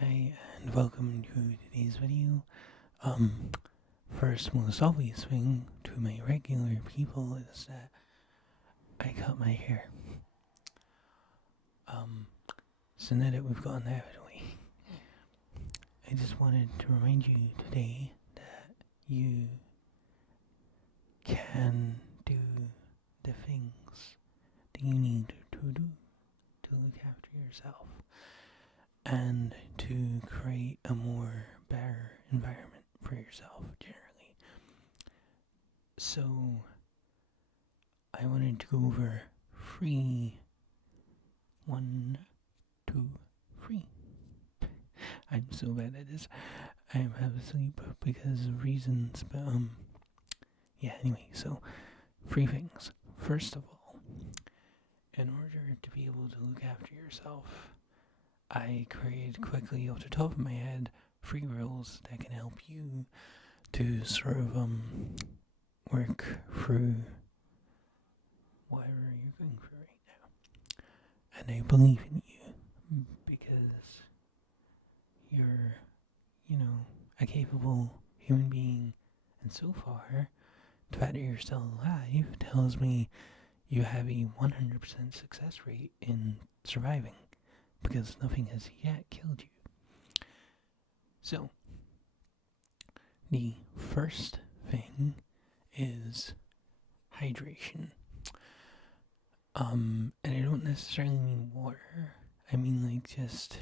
Hi and welcome to today's video. Um, First most obvious thing to my regular people is that I cut my hair. Um, so now that we've gotten that out of the way, I just wanted to remind you today that you can do the things that you need to do to look after yourself and to create a more better environment for yourself generally. So, I wanted to go over free 1, 2, 3. I'm so bad at this. I am half asleep because of reasons, but yeah. Anyway, so 3 things. First of all, in order to be able to look after yourself, I created quickly off the top of my head 3 rules that can help you to sort of work through whatever you're going through right now. And I believe in you because you're, a capable human being. And so far, the fact that you're still alive tells me you have a 100% success rate in surviving because nothing has yet killed you. So, the first thing is hydration. And I don't necessarily mean water. I mean just,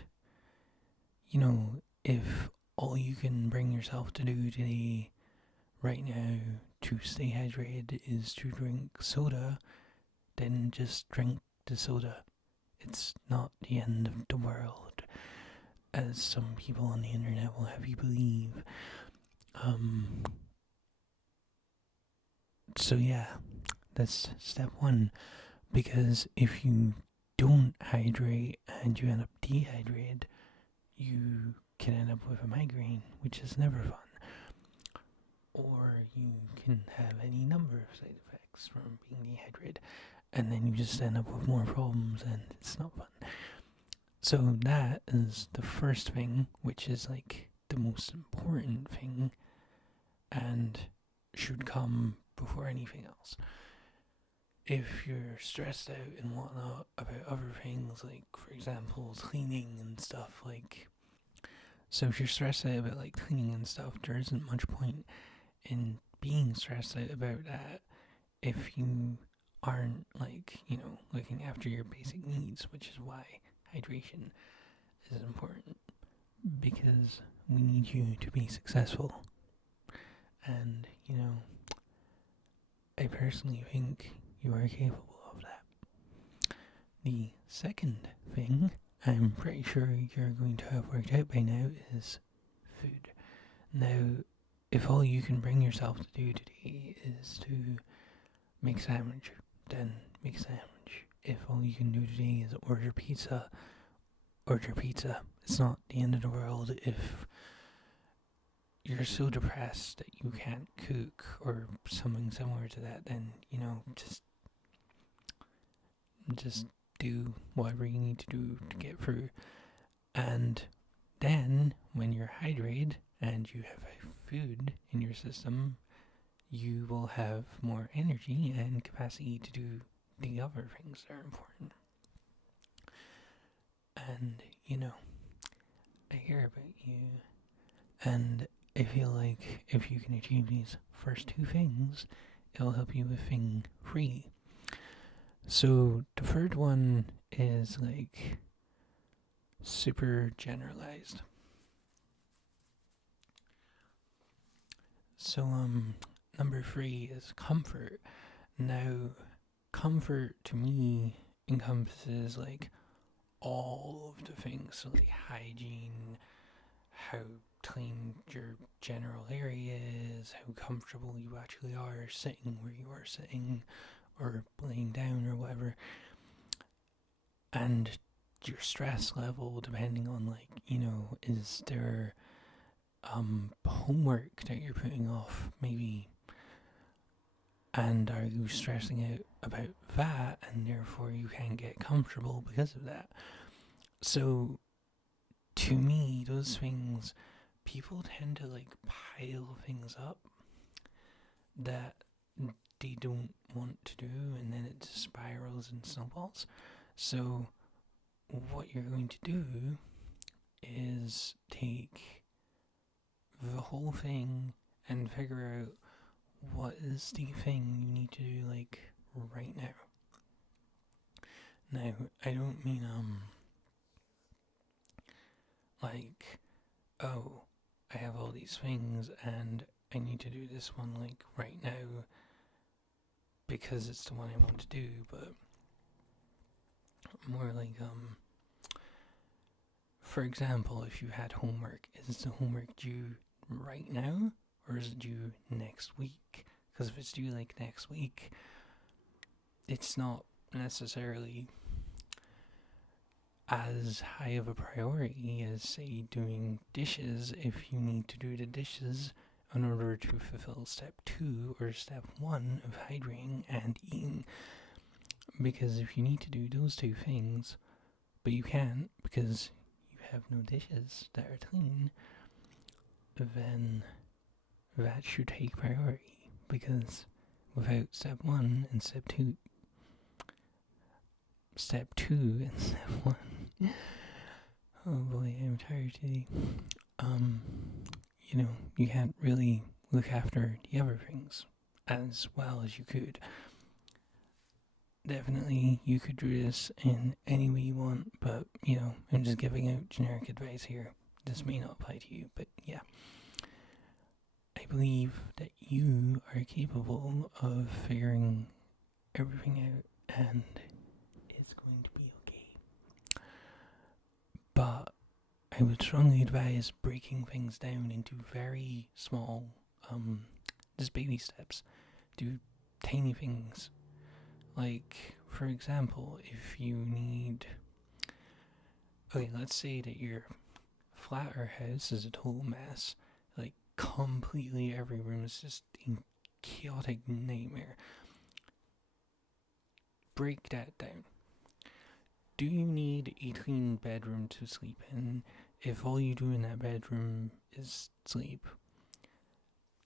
if all you can bring yourself to do today, right now, to stay hydrated is to drink soda, then just drink the soda. It's not the end of the world, as some people on the internet will have you believe. So yeah, that's step 1. Because if you don't hydrate and you end up dehydrated, you can end up with a migraine, which is never fun. Or you can have any number of side effects from being dehydrated, and then you just end up with more problems, and it's not fun. So that is the first thing, which is like the most important thing, and should come before anything else. If you're stressed out and whatnot about other things, like for example cleaning and stuff, so if you're stressed out about cleaning and stuff, there isn't much point in being stressed out about that if you aren't looking after your basic needs, which is why hydration is important, because we need you to be successful. And I personally think you are capable of that. The second thing I'm pretty sure you're going to have worked out by now is food. Now, if all you can bring yourself to do today is to make sandwich, then make sandwich. If all you can do today is order pizza, order pizza. It's not the end of the world if you're so depressed that you can't cook or something similar to that, then, just do whatever you need to do to get through. And then, when you're hydrated and you have food in your system, you will have more energy and capacity to do the other things that are important. And, I care about you, and I feel like if you can achieve these first 2 things, it'll help you with thing 3. So the third one is super generalized. So number 3 is comfort. Now, comfort to me encompasses all of the things, so hygiene, how clean your general area is, how comfortable you actually are sitting where you are sitting or laying down or whatever, and your stress level, depending on is there homework that you're putting off maybe, and are you stressing out about that and therefore you can't get comfortable because of that. So to me, those things, people tend to like pile things up that they don't want to do, and then it just spirals and snowballs. So what you're going to do is take the whole thing and figure out what is the thing you need to do, like, right now. Now, I don't mean, like, oh, I have all these things and I need to do this one, like, right now because it's the one I want to do, but more like, for example, if you had homework, is the homework due right now or is it due next week? Because if it's due, like, next week, it's not necessarily as high of a priority as, say, doing dishes if you need to do the dishes in order to fulfill step 2 or step 1 of hydrating and eating. Because if you need to do those two things, but you can't because you have no dishes that are clean, then that should take priority. Because without step 1 and step 2, step 2 and step 1, oh boy, I'm tired today. You can't really look after the other things as well as you could. Definitely, you could do this in any way you want, but, I'm just giving out generic advice here. This may not apply to you, but yeah. I believe that you are capable of figuring everything out, and it's going to be okay. But I would strongly advise breaking things down into very small, just baby steps. Do tiny things. Like, for example, if you need... Okay, let's say that your flat or house is a total mess. Like, completely every room is just a chaotic nightmare. Break that down. Do you need a clean bedroom to sleep in? If all you do in that bedroom is sleep,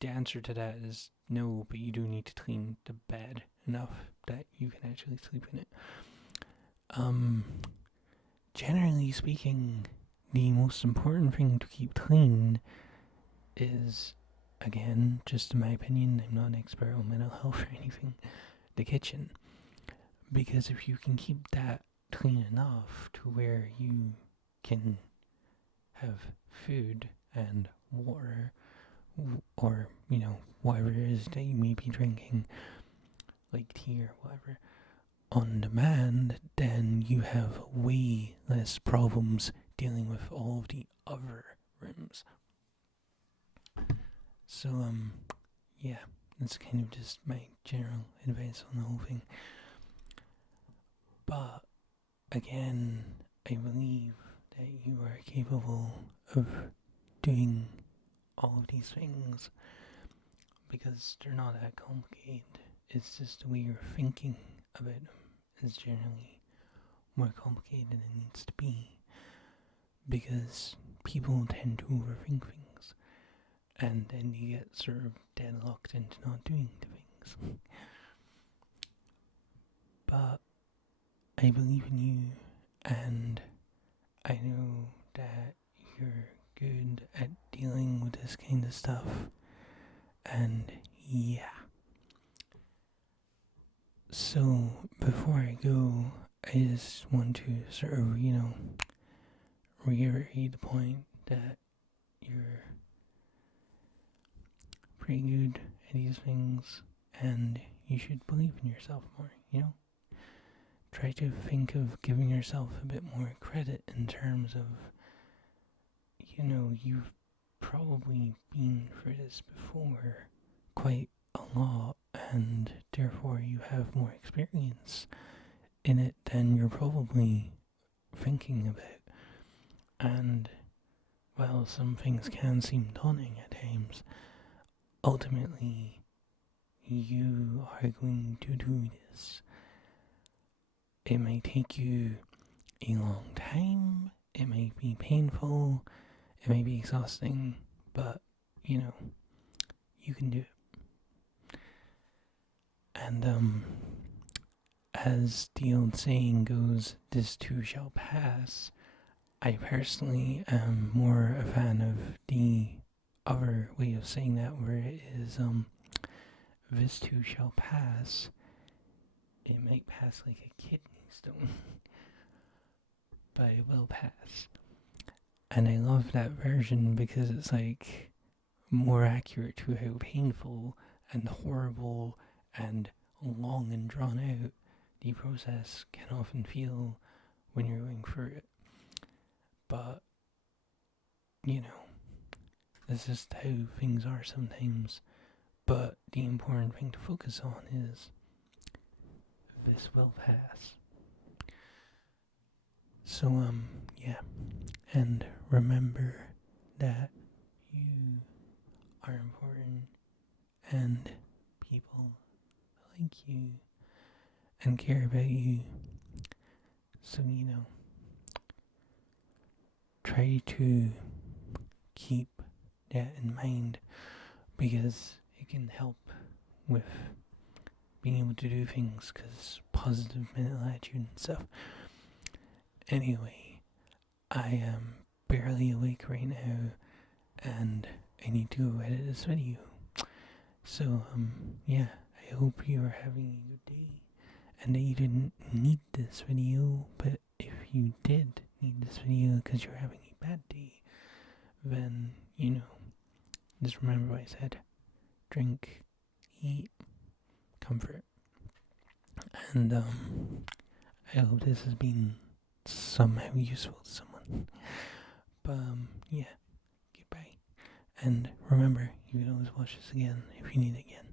the answer to that is no, but you do need to clean the bed enough that you can actually sleep in it. Generally speaking, the most important thing to keep clean is, again, just in my opinion, I'm not an expert on mental health or anything, the kitchen. Because if you can keep that clean enough to where you can have food and water, or, whatever it is that you may be drinking, like tea or whatever, on demand, then you have way less problems dealing with all of the other rooms. So, yeah, that's kind of just my general advice on the whole thing. But, again, I believe that you are capable of doing all of these things because they're not that complicated. It's just the way you're thinking about them is generally more complicated than it needs to be, because people tend to overthink things and then you get sort of deadlocked into not doing the things. But I believe in you, and I know that you're good at dealing with this kind of stuff, and yeah. So, before I go, I just want to sort of, reiterate the point that you're pretty good at these things, and you should believe in yourself more, Try to think of giving yourself a bit more credit in terms of, you've probably been through this before quite a lot, and therefore you have more experience in it than you're probably thinking about. And while some things can seem daunting at times, ultimately you are going to do this. It may take you a long time, it may be painful, It may be exhausting, but, you can do it. And, as the old saying goes, this too shall pass. I personally am more a fan of the other way of saying that, where it is, this too shall pass. It might pass like a kidney stone, but it will pass. And I love that version because it's like more accurate to how painful and horrible and long and drawn out the process can often feel when you're going through it. But, that's just how things are sometimes. But the important thing to focus on is this will pass. So, yeah. And remember that you are important and people like you and care about you. So, try to keep that in mind because it can help with being able to do things because positive mental attitude and stuff. Anyway, I am barely awake right now and I need to go edit this video. So, yeah, I hope you are having a good day and that you didn't need this video, but if you did need this video because you're having a bad day, then, just remember what I said. Drink, eat, comfort. And, I hope this has been somehow useful to someone. But, yeah, goodbye. And remember, you can always watch this again if you need it again.